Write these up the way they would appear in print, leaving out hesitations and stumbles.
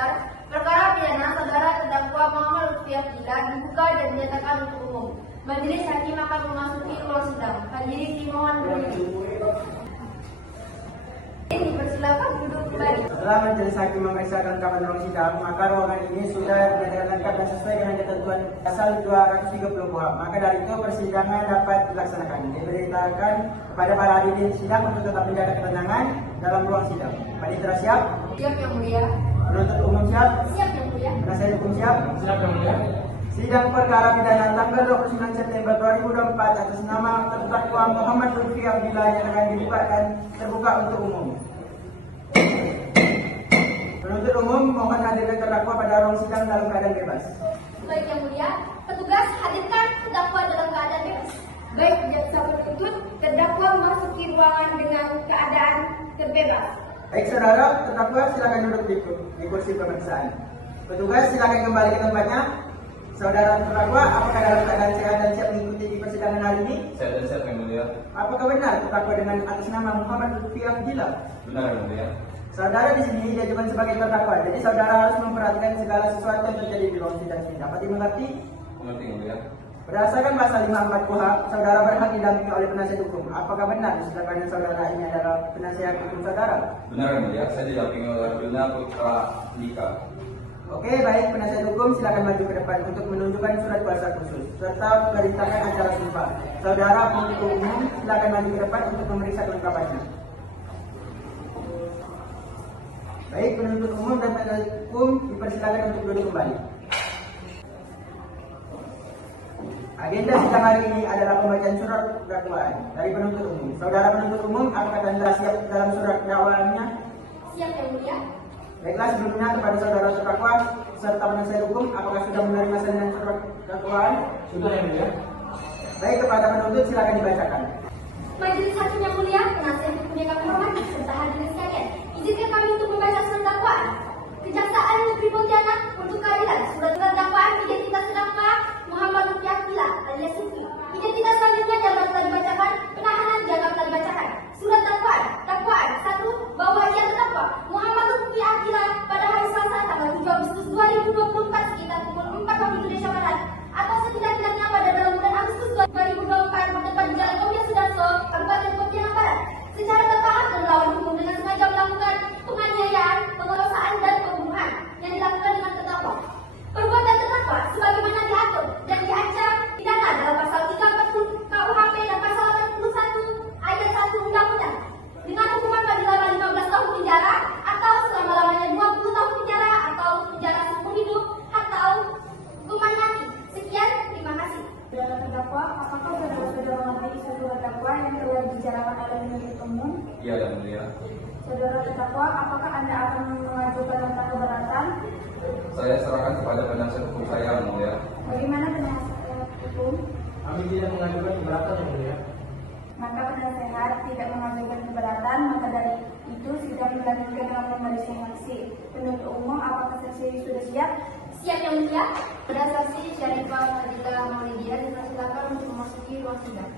Dasar, perkara pidana saudara terdakwa Muhammad Lutfi Abdillah dibuka dan dinyatakan untuk umum. Majelis Hakim akan memasuki ruang sidang. Hadirin dimohon berdiri. Dipersilakan duduk kembali. Setelah Majelis Hakim memeriksa kelengkapan ruang sidang, maka ruangan ini sudah dinyatakan lengkap dan sesuai dengan ketentuan pasal 230 KUHP. Maka dari itu persidangan dapat dilaksanakan. Diberitakan kepada para hadirin sidang untuk tetap menjaga ketenangan dalam ruang sidang. Panitera siap? Siap yang mulia. Penuntut umum siap? Siap yang mulia. Penasihat hukum siap? Siap yang mulia. Sidang perkara pidana tanggal 29 September 2024 atas nama terdakwa Muhammad Lutfi Abdillah yang akan dibuka dan terbuka untuk umum. Penuntut umum mohon hadirkan terdakwa pada ruang sidang dalam keadaan bebas. Baik yang mulia, petugas hadirkan terdakwa dalam keadaan bebas. Baik jaksa penuntut, terdakwa memasuki ruangan dengan keadaan terbebas. Baik saudara, terdakwa silakan duduk di kursi pemeriksaan. Petugas silakan kembali ke tempatnya. Saudara terdakwa, apakah dalam keadaan sehat dan siap mengikuti persidangan hari ini? Sehat dan siap yang mulia. Apakah benar terdakwa dengan atas nama Muhammad Lutfi Abdillah? Benar yang mulia. Saudara di sini diajukan sebagai terdakwa, jadi saudara harus memperhatikan segala sesuatu yang terjadi di ruang sidang ini. Dapat dimengerti? Mengerti yang mulia. Berdasarkan pasal 54 KUHP, saudara berhak didampingi oleh penasihat hukum. Apakah benar disebutkan saudara ini adalah penasihat hukum saudara? Benar yang mulia. Saya didampingi oleh Bina Putra Dika. Oke, baik, penasihat hukum silakan maju ke depan untuk menunjukkan surat kuasa khusus serta perintahkan acara sumpah. Saudara penuntut umum silakan maju ke depan untuk memeriksa kelengkapannya. Baik, penuntut umum dan penasihat hukum dipersilakan untuk duduk kembali. Agenda sidang hari ini adalah pembacaan surat dakwaan dari penuntut umum. Saudara penuntut umum, apakah Anda siap dalam surat dakwaannya? Siap yang mulia. Baiklah, sebelumnya kepada saudara terdakwa serta penasihat hukum, apakah sudah menerima salinan surat dakwaan? Sudah yang mulia. Baik, kepada penuntut silakan dibacakan. Majelis Hakim yang mulia, penasihat hukum yang kami hormati serta hadirin sekalian, izinkan kami untuk membaca surat dakwaan. Kejaksaan Negeri Pontianak untuk keadilan, surat dakwaan identitas terdakwa Muhammad Lutfi Abdillah alias Lutfi. Identitas selanjutnya dapat telah dibacakan, penahanan dapat telah dibacakan. Surat dakwaan, dakwaan 1, bahwa ia terdakwa Muhammad Lutfi Abdillah pada hari Selasa tanggal 7 Agustus 2024 sekitar pukul 4 waktu Indonesia Barat atau setidak-tidaknya pada dalam bulan Agustus 2024 bertempat di Jalan Kompian Sudarso, Kabupaten Pontianak Barat, secara terpaham dan melawan hukum dengan sengaja melakukan penganiayaan, pengeroyokan dan pembunuhan yang dilakukan dengan terdakwa. Perbuatan terdakwa sebagaimana diatur dan diancam pidana dalam pasal 340 KUHP dan pasal 81 ayat 1 Undang-Undang dengan hukuman paling lama 15 tahun penjara atau selama-lamanya 20 tahun penjara atau penjara seumur hidup atau hukuman mati. Sekian, terima kasih. Saudara terdakwa, apakah saudara mengerti isi surat dakwaan yang telah dibicarakan oleh penuntut umum? Iya yang mulia. Saudara terdakwa, apakah Anda akan mengajukan nota keberatan? Saya serahkan kepada penasihat hukum saya yang mulia. Bagaimana penasihat hukum? Kami tidak mengajukan keberatan yang mulia. Maka penasehat tidak mengajukan keberatan, maka dari itu sidang dilanjutkan dengan pemeriksaan saksi. Penuntut umum, apakah saksi sudah siap? Siap yang mulia. Pada saksi Syarifah Fadilah Maulidia dipersilakan untuk memasuki ruang sidang.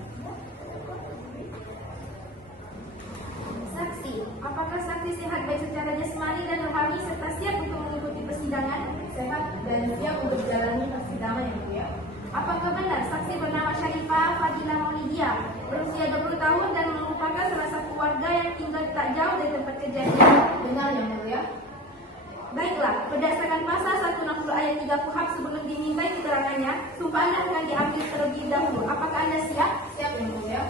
Saksi, apakah saksi sehat baik secara jasmani dan rohani serta siap untuk mengikuti persidangan? Sehat dan siap untuk menjalani persidangan yang mulia. Apakah benar saksi bernama Syarifah Fadilah Maulidia berusia 20 tahun dan merupakan salah satu warga yang tinggal tak jauh dari tempat kejadian? Benar yang mulia. Baiklah, berdasarkan pasal 160 ayat 3 KUHP sebelum dimintai keterangannya, sumpah Anda akan diambil terlebih dahulu. Apakah Anda siap? Siap yang mulia.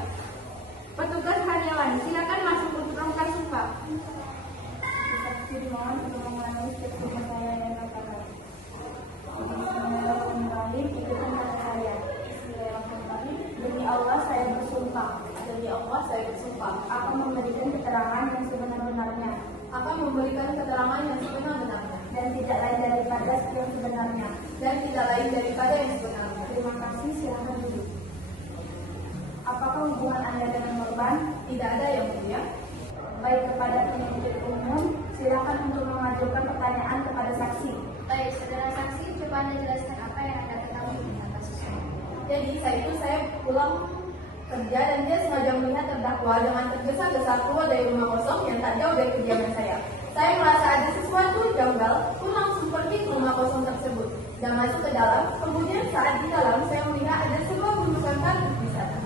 Petugas karyawan, silakan masuk untuk melakukan sumpah. Saksi dimohon untuk mengulangi setiap sumpah saya yang katakan. Bismillahirrahmanirrahim, ikuti kata saya. Bismillahirrahmanirrahim. Demi Allah saya bersumpah. Demi Allah saya bersumpah Akan memberikan keterangan yang sebenar-benarnya akan memberikan keterangan yang sebenar-benarnya dan tidak lain daripada yang sebenarnya. dan tidak lain daripada yang sebenarnya. Terima kasih, silakan duduk. Apakah hubungan Anda dengan korban? Tidak ada yang mulia. Baik, kepada penuntut umum, silakan untuk mengajukan pertanyaan kepada saksi. Baik, saudara saksi, coba Anda jelaskan apa yang Anda ketahui tentang kasus ini. Jadi saya pulang kerja dan dia sengaja melihat terdakwa dengan tergesa-gesa keluar dari rumah kosong yang tak jauh dari kediaman saya. Saya merasa ada sesuatu janggal, pun langsung Sudah masuk ke dalam, kemudian saat di dalam saya melihat ada sebuah bungkusan kardus di sana.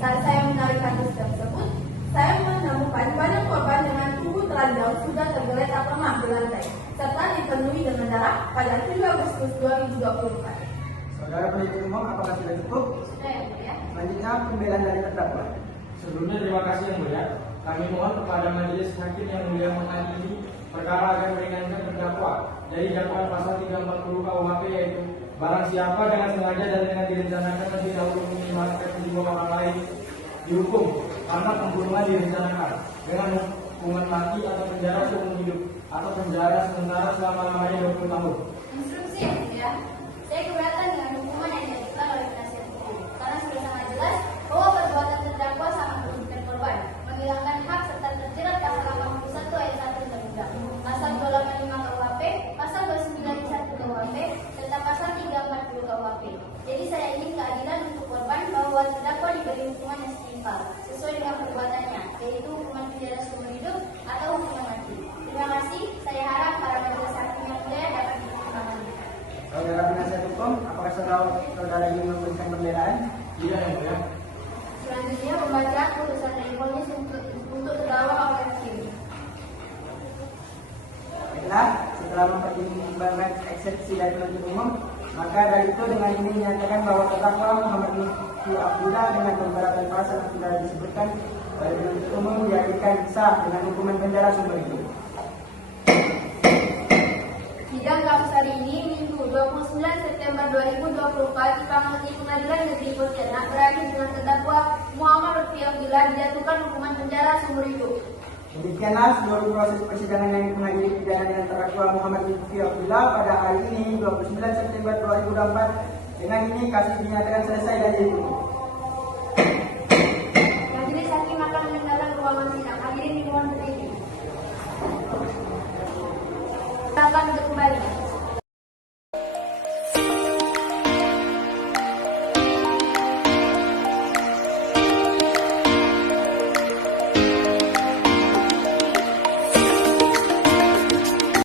Saat saya menarik kardus tersebut, saya menemukan banyak korban dengan tubuh telanjang sudah tergeletak lemah di lantai, serta dipenuhi dengan darah pada 7 Agustus 2024. Saudara penuntut umum, apakah sudah cukup? Sudah yang mulia. Selanjutnya pembelaan dari terdakwa. Sebelumnya terima kasih yang mulia. Kami mohon kepada majelis hakim yang mulia mengadili perkara agar meringankan terdakwa dari dakwaan pasal 340 KUHP, yaitu barang siapa dengan sengaja dan dengan direncanakan lebih dahulu menyimalkan jiwa orang lain dihukum karena pembunuhan direncanakan dengan hukuman mati atau penjara seumur hidup atau penjara sementara selama-lamanya 20 tahun. Instruksi yang mulia. Saya keberatan dengan hukuman yang diajukan oleh penasihat hukum karena sudah sangat jelas bahwa perbuatan terdakwa sangat merugikan korban, menghilangkan hak serta terjerat pasal 81 ayat 1 Undang-Undang, pasal 285 KUHP, pasal 291 KUHP, serta pasal 340 KUHP. Jadi saya ingin keadilan untuk korban bahwa terdakwa diberi hukuman yang setimpal sesuai dengan perbuatannya, yaitu hukuman penjara seumur hidup atau hukuman mati. Terima kasih. Saya harap para majelis hakim yang mulia dapat dipertimbangkan. Saudara penasihat hukum, apakah saudara ingin memberikan pembelaan? Iya yang mulia. Selanjutnya pembacaan putusan dari vonis untuk terdakwa oleh hakim. Baiklah, setelah mempertimbangkan eksepsi dari penuntut umum, maka dari itu dengan ini dinyatakan bahwa terdakwa Muhammad Lutfi Abdullah dengan beberapa pasal yang sudah disebutkan oleh penuntut umum dihadirkan sah dengan hukuman penjara seumur hidup. Sidang kasus hari ini, Minggu 29 September 2024, di Pengadilan Negeri Pontianak berakhir dengan terdakwa Muhammad Lutfi Abdullah dijatuhkan hukuman penjara seumur hidup. Demikianlah seluruh proses persidangan yang mengadili pidana dengan terdakwa Muhammad Lutfi Abdullah pada hari ini 29 September 2024. Dengan ini kasus dinyatakan selesai dan diikuti. Majelis hakim akan meninggalkan ruangan sidang. Hadirin dimohon berdiri. Silakan untuk kembali.